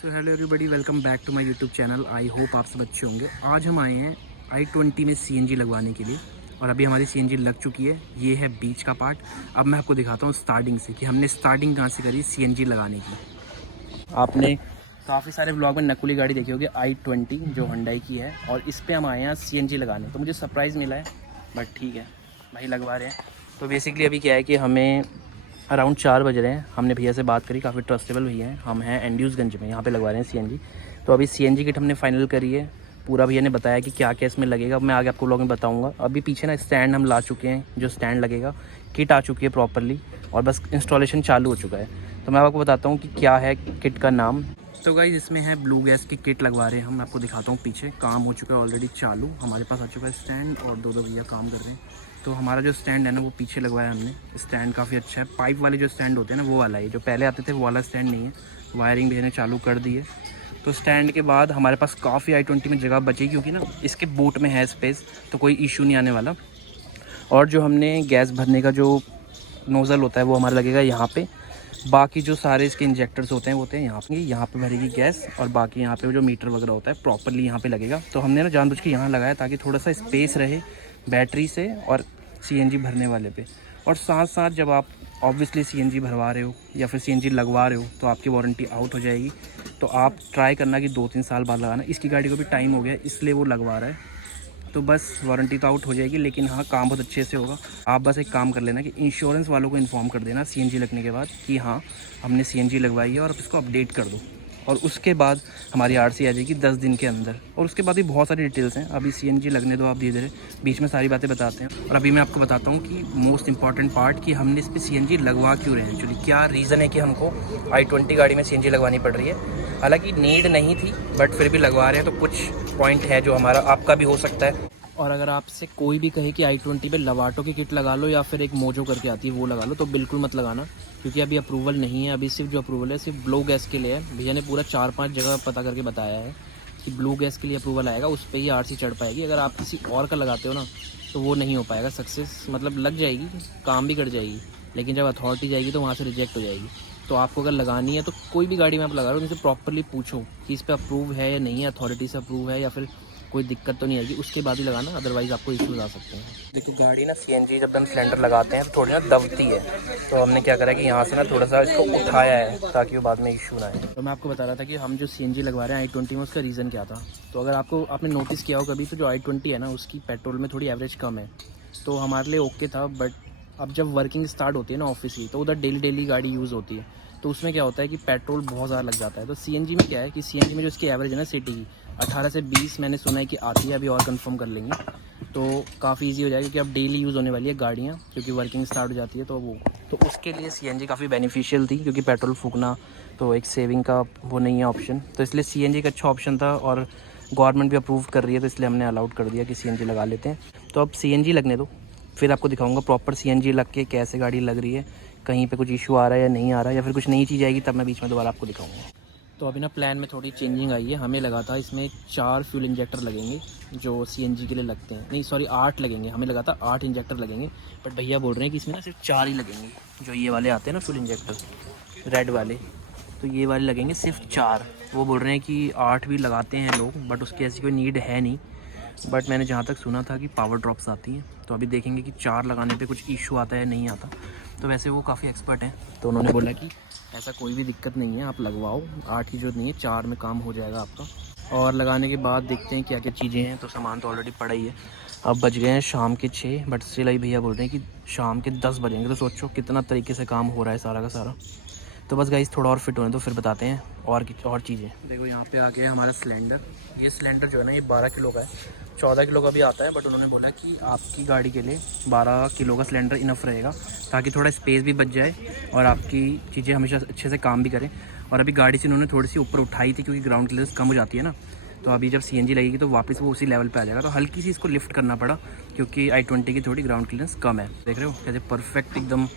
So hello everybody, welcome back to my YouTube channel. I hope आप सब अच्छे होंगे। आज हम आए हैं i20 में सीएनजी लगवाने के लिए और अभी हमारी सीएनजी लग चुकी है। ये है बीच का पार्ट। अब मैं आपको दिखाता हूँ स्टार्टिंग से कि हमने स्टार्टिंग कहाँ से करी सीएनजी लगाने की। आपने काफ़ी सारे व्लॉग में नकुली गाड़ी देखी होगी i20 जो हुंडई की है, और इस पर हम आए हैं सीएनजी लगाने। तो मुझे सरप्राइज़ मिला है, बट ठीक है भाई, लगवा रहे हैं। तो बेसिकली अभी क्या है कि हमें अराउंड 4 बज रहे हैं। हमने भैया से बात करी, काफ़ी ट्रस्टेबल भैया हैं। हम हैं एंड्यूसगंज में, यहाँ पे लगवा रहे हैं सीएनजी। तो अभी सीएनजी किट हमने फाइनल करी है। पूरा भैया ने बताया कि क्या क्या इसमें लगेगा, मैं आगे आपको व्लॉग में बताऊंगा। अभी पीछे ना स्टैंड हम ला चुके हैं, जो स्टैंड लगेगा, किट आ चुकी है प्रॉपरली और बस इंस्टॉलेशन चालू हो चुका है। तो मैं आपको बताता हूँ कि क्या है किट का नाम। तो गाइस, इसमें है ब्लू गैस की किट लगवा रहे हैं हम। आपको दिखाता हूँ, पीछे काम हो चुका है ऑलरेडी चालू। हमारे पास आ चुका है स्टैंड और दो भैया काम कर रहे हैं। तो हमारा जो स्टैंड है ना, वो पीछे लगवाया हमने। स्टैंड काफ़ी अच्छा है, पाइप वाले जो स्टैंड होते हैं ना, वो वाला है। जो पहले आते थे वो वाला स्टैंड नहीं है। वायरिंग भैया ने चालू कर दी है। तो स्टैंड के बाद हमारे पास काफ़ी i20 में जगह बची, क्योंकि ना इसके बूट में है स्पेस, तो कोई इशू नहीं आने वाला। और जो हमने गैस भरने का जो नोज़ल होता है वो हमारा लगेगा यहाँ पे। बाकी जो सारे इसके इंजेक्टर्स होते हैं यहाँ पे भरेगी गैस, और बाकी यहाँ पे जो मीटर वगैरह होता है प्रॉपरली यहाँ पे लगेगा। तो हमने ना जानबूझ के यहाँ लगाया ताकि थोड़ा सा स्पेस रहे बैटरी से और सीएनजी भरने वाले पे। और साथ साथ जब आप ऑब्वियसली सीएनजी भरवा रहे हो या फिर सीएनजी लगवा रहे हो तो आपकी वारंटी आउट हो जाएगी। तो आप ट्राई करना कि 2-3 साल बाद लगाना। इसकी गाड़ी को भी टाइम हो गया, इसलिए वो लगवा रहा है। तो बस वारंटी तो आउट हो जाएगी, लेकिन हाँ, काम बहुत अच्छे से होगा। आप बस एक काम कर लेना कि इंश्योरेंस वालों को इन्फॉर्म कर देना सीएनजी लगने के बाद कि हाँ, हमने सीएनजी लगवाई है और आप इसको अपडेट कर दो। और उसके बाद हमारी आरसी आ जाएगी 10 दिन के अंदर। और उसके बाद भी बहुत सारी डिटेल्स हैं। अभी सीएनजी लगने दो, आप धीरे धीरे बीच में सारी बातें बताते हैं। और अभी मैं आपको बताता हूँ कि मोस्ट इंपॉर्टेंट पार्ट, कि हमने इस पर सीएनजी लगवा क्यों रहे हैं। एक्चुअली क्या रीज़न है कि हमको i20 गाड़ी में सीएनजी लगवानी पड़ रही है। हालांकि नीड नहीं थी, बट फिर भी लगवा रहे हैं। तो कुछ पॉइंट है जो हमारा आपका भी हो सकता है। और अगर आपसे कोई भी कहे कि i20 पे लवाटो की किट लगा लो या फिर एक मोजो करके आती है वो लगा लो, तो बिल्कुल मत लगाना, क्योंकि अभी अप्रूवल नहीं है। अभी सिर्फ जो अप्रूवल है सिर्फ ब्लू गैस के लिए है। भैया ने पूरा 4-5 जगह पता करके बताया है कि ब्लू गैस के लिए अप्रूवल आएगा, उस पर ही आरसी चढ़ पाएगी। अगर आप किसी और का लगाते हो ना, तो वो नहीं हो पाएगा सक्सेस। मतलब लग जाएगी, काम भी कर जाएगी, लेकिन जब अथॉरिटी जाएगी तो वहाँ से रिजेक्ट हो जाएगी। तो आपको अगर लगानी है तो कोई भी गाड़ी में आप लगा रहे हो, उनसे प्रॉपरली पूछो कि इस पर अप्रूव है या नहीं है, अथॉरिटी से अप्रूव है या फिर कोई दिक्कत तो नहीं आएगी, उसके बाद ही लगाना, अदरवाइज़ आपको इश्यूज आ सकते हैं। देखो गाड़ी ना सीएनजी जब हम सिलेंडर लगाते हैं तो थोड़ी ना दबती है। तो हमने क्या करा कि यहाँ से ना थोड़ा सा इसको उठाया है ताकि वो बाद में इशू ना आए। तो मैं आपको बता रहा था कि हम जो सीएनजी लगवा रहे हैं i20 में, उसका रीज़न क्या था। तो अगर आपने नोटिस किया हो कभी, तो जो i20 है ना, उसकी पेट्रोल में थोड़ी एवरेज कम है। तो हमारे लिए ओके था, बट अब जब वर्किंग स्टार्ट होती है ना ऑफिस की, तो उधर डेली गाड़ी यूज़ होती है। तो उसमें क्या होता है कि पेट्रोल बहुत ज़्यादा लग जाता है। तो सीएनजी में क्या है कि सीएनजी में जो इसकी एवरेज है ना सिटी की 18 से 20 मैंने सुना है कि आती है। अभी और कंफर्म कर लेंगे तो काफ़ी इजी हो जाएगा, क्योंकि अब डेली यूज़ होने वाली है गाड़ियाँ, क्योंकि वर्किंग स्टार्ट हो जाती है। तो उसके लिए सीएनजी काफ़ी बेनिफिशियल थी, क्योंकि पेट्रोल फूकना तो एक सेविंग का वो नहीं है ऑप्शन। तो इसलिए सीएनजी एक अच्छा ऑप्शन था, और गवर्नमेंट भी अप्रूव कर रही है, तो इसलिए हमने अलाउड कर दिया कि सीएनजी लगा लेते हैं। तो अब सीएनजी लगने दो, फिर आपको दिखाऊंगा प्रॉपर सीएनजी लग के कैसे गाड़ी लग रही है, कहीं पे कुछ इशू आ रहा है या नहीं आ रहा है, या फिर कुछ नई चीज़ आएगी तब मैं बीच में दोबारा आपको दिखाऊंगा। तो अभी ना प्लान में थोड़ी चेंजिंग आई है। हमें लगा था इसमें 4 फ्यूल इंजेक्टर लगेंगे जो सीएनजी के लिए लगते हैं। नहीं सॉरी, 8 लगेंगे। हमें लगा था 8 इंजेक्टर लगेंगे, बट भैया बोल रहे हैं कि इसमें ना सिर्फ 4 ही लगेंगे। जो ये वाले आते हैं ना फ्यूल इंजेक्टर रेड वाले, तो ये वाले लगेंगे सिर्फ 4। वो बोल रहे हैं कि 8 भी लगाते हैं लोग, बट उसकी ऐसी कोई नीड है नहीं। बट मैंने जहाँ तक सुना था कि पावर ड्रॉप्स आती हैं। तो अभी देखेंगे कि 4 लगाने पे कुछ इशू आता है नहीं आता। तो वैसे वो काफ़ी एक्सपर्ट हैं, तो उन्होंने बोला कि ऐसा कोई भी दिक्कत नहीं है, आप लगवाओ, 8 की जरूरत नहीं है, 4 में काम हो जाएगा आपका। और लगाने के बाद देखते हैं क्या क्या चीज़ें हैं। तो सामान तो ऑलरेडी पड़ा ही है। अब बज गए हैं शाम के 6, बट सिलाई भैया बोल रहे हैं कि शाम के 10 बजेंगे। तो सोचो कितना तरीके से काम हो रहा है सारा का सारा। तो बस गाइस थोड़ा और फिट होने तो फिर बताते हैं और चीज़ें। देखो यहाँ पे आ गया हमारा सिलेंडर। ये सिलेंडर जो है ना, ये 12 किलो का है। 14 किलो का भी आता है, बट उन्होंने बोला कि आपकी गाड़ी के लिए 12 किलो का सिलेंडर इनफ रहेगा, ताकि थोड़ा स्पेस भी बच जाए और आपकी चीज़ें हमेशा अच्छे से काम भी करें। और अभी गाड़ी से उन्होंने थोड़ी सी ऊपर उठाई थी, क्योंकि ग्राउंड क्लियरेंस कम हो जाती है ना। तो अभी जब सीएनजी लगेगी तो वापस वो उसी लेवल पे आ जाएगा। तो हल्की सी इसको लिफ्ट करना पड़ा, क्योंकि i20 की थोड़ी ग्राउंड क्लियरेंस कम है। देख रहे हो कैसे परफेक्ट एकदम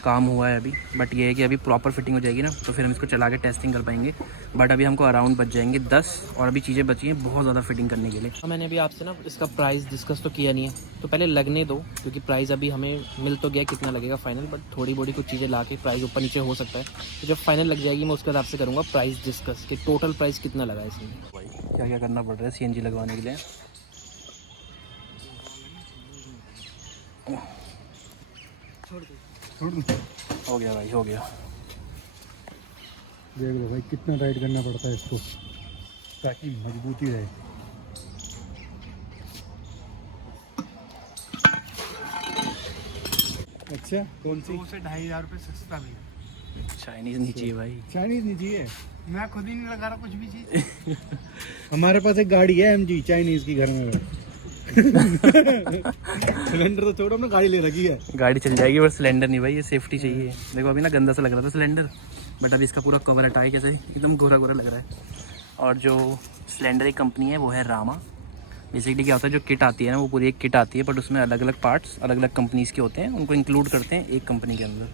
काम हुआ है अभी, बट ये है कि अभी प्रॉपर फिटिंग हो जाएगी ना तो फिर हम इसको चला के टेस्टिंग कर पाएंगे। बट अभी हमको अराउंड बच जाएंगे 10 और अभी चीज़ें बची हैं बहुत ज़्यादा फिटिंग करने के लिए। मैंने अभी आपसे ना इसका प्राइस डिस्कस तो किया नहीं है, तो पहले लगने दो, क्योंकि प्राइस अभी हमें मिल तो गया कितना लगेगा फाइनल, बट थोड़ी बड़ी कुछ चीज़ें ला के प्राइस ऊपर नीचे हो सकता है। तो जब फाइनल लग जाएगी मैं उसके हिसाब से करूँगा प्राइस डिस्कस कि टोटल प्राइस कितना लगा है इसमें। क्या क्या करना पड़ रहा है CNG लगवाने के लिए। हो गया भाई, हो गया। देख लो भाई कितना टाइट करना पड़ता है इसको ताकि मजबूती रहे। अच्छा कौन सी? 2 से 2,500 रुपये सस्ता भी है। चाइनीज़ नहीं चाहिए भाई, चाइनीज नहीं चाहिए। मैं खुद ही नहीं लगा रहा कुछ भी चीज़। हमारे पास एक गाड़ी है MG चाइनीज की घर में। सिलेंडर तो छोड़ो ना, गाड़ी ले रखी है। गाड़ी चल जाएगी पर सिलेंडर नहीं भाई, ये सेफ्टी चाहिए। देखो अभी ना गंदा सा लग रहा था सिलेंडर, बट अभी इसका पूरा कवर हटाए कैसे एकदम गोरा गोरा लग रहा है। और जो सिलेंडर की कंपनी है वो है रामा। बेसिकली क्या होता है, जो किट आती है ना वो पूरी एक किट आती है, बट उसमें अलग अलग पार्ट्स अलग अलग कंपनीज़ के होते हैं, उनको इंक्लूड करते हैं एक कंपनी के अंदर।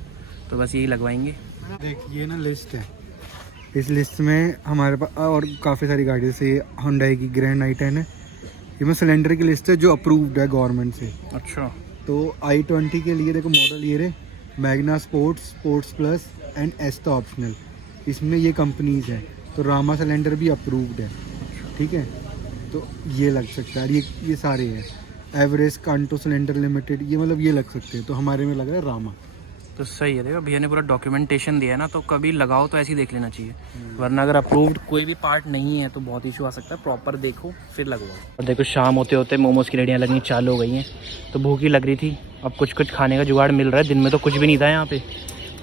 तो बस यही लगवाएंगे। देखिए ना लिस्ट है, इस लिस्ट में हमारे पास और काफ़ी सारी गाड़ी से Hyundai की ग्रैंड i10 है। ये में सिलेंडर की लिस्ट है जो अप्रूव्ड है गवर्नमेंट से। अच्छा, तो i20 के लिए देखो मॉडल ये रहे, Magna sports, sports plus and एस्टा optional, इसमें ये कंपनीज है। तो रामा सिलेंडर भी अप्रूव्ड है, ठीक है। तो ये लग सकता है, ये सारे हैं। एवरेस्ट कांटो सिलेंडर लिमिटेड, ये मतलब ये लग सकते हैं। तो हमारे में लग रहा है रामा। तो सही है। देखो भैया ने पूरा डॉक्यूमेंटेशन दिया है ना, तो कभी लगाओ तो ऐसे ही देख लेना चाहिए, वरना अगर अप्रूव्ड कोई भी पार्ट नहीं है तो बहुत इशू आ सकता है। प्रॉपर देखो फिर लगवाओ। और देखो शाम होते होते मोमोज़ की रेडियाँ लगनी चालू हो गई हैं, तो भूख ही लग रही थी। अब कुछ कुछ खाने का जुगाड़ मिल रहा है, दिन में तो कुछ भी नहीं था यहाँ पे,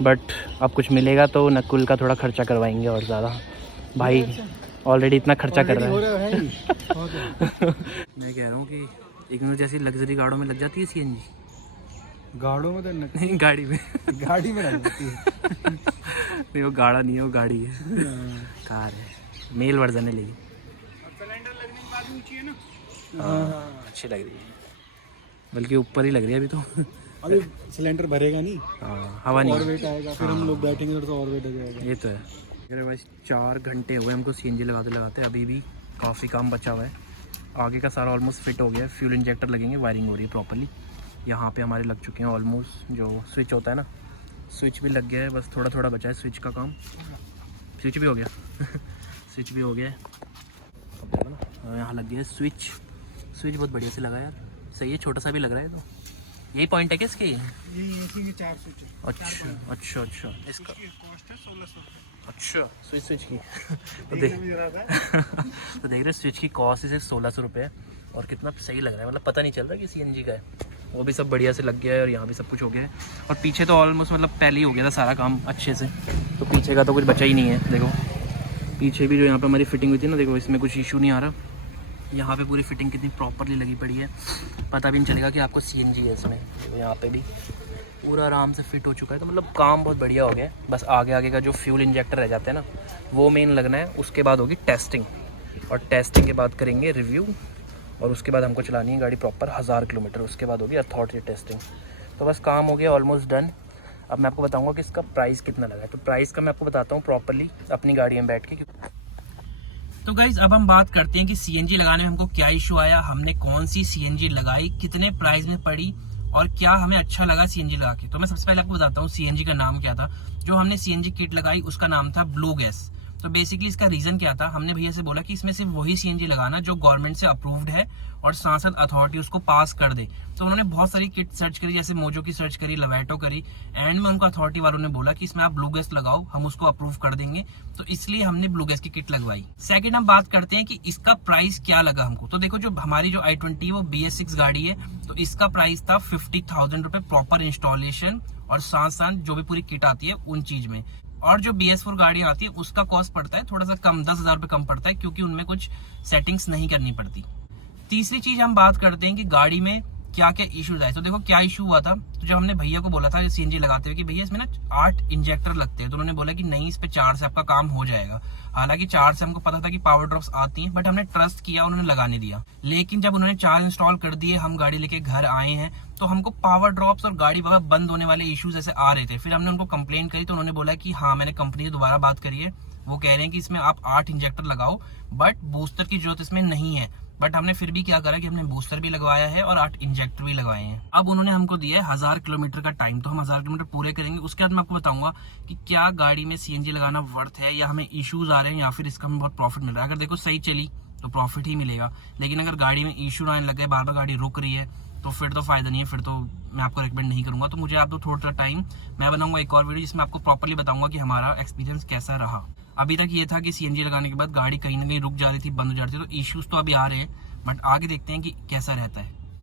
बट अब कुछ मिलेगा तो नकुल का थोड़ा खर्चा करवाएंगे और ज़्यादा। भाई ऑलरेडी इतना खर्चा कर रहा है। मैं कह रहा हूँ कि इग्नोर जैसी लग्जरी गाड़ियों में लग जाती है CNG। गाड़ों में तो नहीं, गाड़ी में गाड़ी में लग जाती है। नहीं वो गाड़ा नहीं है, वो गाड़ी है, कार है, मेल वर्जन है लेकिन सिलेंडर लगने के बाद ऊंची है ना। हाँ अच्छी लग रही है, बल्कि ऊपर ही लग रही है अभी तो। अभी सिलेंडर भरेगा नहीं, हाँ हवा नहीं और है। वेट आएगा, फिर हम लोग बैठेंगे तो और वेट आ जाएगा। ये तो है। अरे भाई 4 घंटे हुए हमको CNG लगाते लगाते, अभी भी काफ़ी काम बचा हुआ है। आगे का सारा ऑलमोस्ट फिट हो गया है, फ्यूल इंजेक्टर लगेंगे, वायरिंग हो रही है प्रॉपर्ली। यहाँ पे हमारे लग चुके हैं ऑलमोस्ट, जो स्विच होता है ना, स्विच भी लग गया है, बस थोड़ा थोड़ा बचा है स्विच का काम। स्विच भी हो गया स्विच भी हो गया है, यहाँ लग गया है स्विच। स्विच बहुत बढ़िया से लगा यार, सही है, छोटा सा भी लग रहा है। तो यही पॉइंट है क्या इसके? ये इसी के 4 स्विच है। अच्छा अच्छा अच्छा, इसका कॉस्ट है 1,600। अच्छा स्विच की तो देखने में ज़्यादा है। तो देख रहे स्विच की कॉस्ट सिर्फ 1,600 रुपये है, और कितना सही लग रहा है, मतलब पता नहीं चल रहा कि CNG का है। वो भी सब बढ़िया से लग गया है और यहाँ भी सब कुछ हो गया है। और पीछे तो ऑलमोस्ट मतलब पहले ही हो गया था सारा काम अच्छे से, तो पीछे का तो कुछ बचा ही नहीं है। देखो पीछे भी जो यहाँ पे हमारी फिटिंग हुई थी ना, देखो इसमें कुछ इशू नहीं आ रहा। यहाँ पे पूरी फिटिंग कितनी प्रॉपरली लगी पड़ी है, पता भी नहीं चलेगा कि आपको CNG है इसमें। तो यहाँ पे भी पूरा आराम से फिट हो चुका है, तो मतलब काम बहुत बढ़िया हो गया है। बस आगे आगे का जो फ्यूल इंजेक्टर रह जाता है ना, वो मेन लगना है। उसके बाद होगी टेस्टिंग, और टेस्टिंग के बाद करेंगे रिव्यू, और उसके बाद हमको चलानी है गाड़ी प्रॉपर 1000 किलोमीटर। उसके बाद होगी अथॉरिटी टेस्टिंग। तो बस काम हो गया ऑलमोस्ट डन। अब मैं आपको बताऊंगा कि इसका प्राइस कितना लगा है। तो प्राइस का मैं आपको बताता हूँ प्रॉपर्ली अपनी गाड़ी में बैठ के। तो गाइज अब हम बात करते हैं कि CNG लगाने में हमको क्या इशू आया, हमने कौन सी CNG लगाई, कितने प्राइस में पड़ी, और क्या हमें अच्छा लगा CNG लगा के। तो मैं सबसे पहले आपको बताता हूँ CNG का नाम क्या था। जो हमने CNG किट लगाई उसका नाम था ब्लू गैस। तो बेसिकली इसका रीजन क्या था, हमने भैया से बोला कि इसमें सिर्फ वही CNG लगाना जो गवर्नमेंट से अप्रूव्ड है और साथ साथ अथॉरिटी उसको पास कर दे। तो उन्होंने बहुत सारी किट सर्च करी, जैसे मोजो की सर्च करी, लवेटो करी, एंड में उनको अथॉरिटी वालों ने बोला कि इसमें आप ब्लू गैस लगाओ, हम उसको अप्रूव कर देंगे। तो इसलिए हमने ब्लू गैस की किट लगवाई। सेकंड हम बात करते हैं कि इसका प्राइस क्या लगा हमको। तो देखो जो हमारी जो i20 वो BS6 गाड़ी है, तो इसका प्राइस था 50,000 रुपए प्रॉपर इंस्टॉलेशन, और साथ साथ जो भी पूरी किट आती है उन चीज में। और जो BS4 गाड़ियां आती है उसका कॉस्ट पड़ता है थोड़ा सा कम, 10,000 रुपये कम पड़ता है, क्योंकि उनमें कुछ सेटिंग्स नहीं करनी पड़ती। तीसरी चीज हम बात करते हैं कि गाड़ी में क्या क्या इश्यूज आए। तो देखो क्या इशू हुआ था, तो जब हमने भैया को बोला था सीएनजी लगाते हुए कि भैया इसमें ना 8 इंजेक्टर लगते हैं, तो उन्होंने बोला कि नहीं, इस पे 4 से आपका काम हो जाएगा। हालांकि 4 से हमको पता था कि पावर ड्रॉप्स आती हैं, बट हमने ट्रस्ट किया, उन्होंने लगाने दिया। लेकिन जब उन्होंने 4 इंस्टॉल कर दिए, हम गाड़ी लेके घर आए हैं, तो हमको पावर ड्रॉप्स और गाड़ी वगैरह बंद होने वाले इश्यूज ऐसे आ रहे थे। फिर हमने उनको कंप्लेंट करी, तो उन्होंने बोला कि हाँ, मैंने कंपनी से दोबारा बात करी है, वो कह रहे हैं कि इसमें आप 8 इंजेक्टर लगाओ, बट बूस्टर की जरूरत इसमें नहीं है। बट हमने फिर भी क्या करा कि हमने बूस्टर भी लगवाया है और 8 इंजेक्टर भी लगाए हैं। अब उन्होंने हमको दिया है 1000 किलोमीटर का टाइम, तो हम 1000 किलोमीटर पूरे करेंगे। उसके बाद मैं आपको बताऊंगा कि क्या गाड़ी में सीएनजी लगाना वर्थ है, या हमें इश्यूज आ रहे हैं, या फिर इसका हमें बहुत प्रॉफिट मिल रहा है। अगर देखो सही चली तो प्रॉफिट ही मिलेगा, लेकिन अगर गाड़ी में इशू आने लगे, बार बार गाड़ी रुक रही है, तो फिर तो फायदा नहीं है, फिर तो मैं आपको रिकमेंड नहीं करूंगा। तो मुझे आप दो थोड़ा सा टाइम, मैं बनाऊंगा एक और वीडियो जिसमें आपको प्रॉपर्ली बताऊंगा कि हमारा एक्सपीरियंस कैसा रहा। अभी तक ये था कि सीएनजी लगाने के बाद गाड़ी कहीं ना कहीं रुक जा रही थी, बंद हो जा रही थी, तो इश्यूज तो अभी आ रहे हैं, बट आगे देखते हैं कि कैसा रहता है।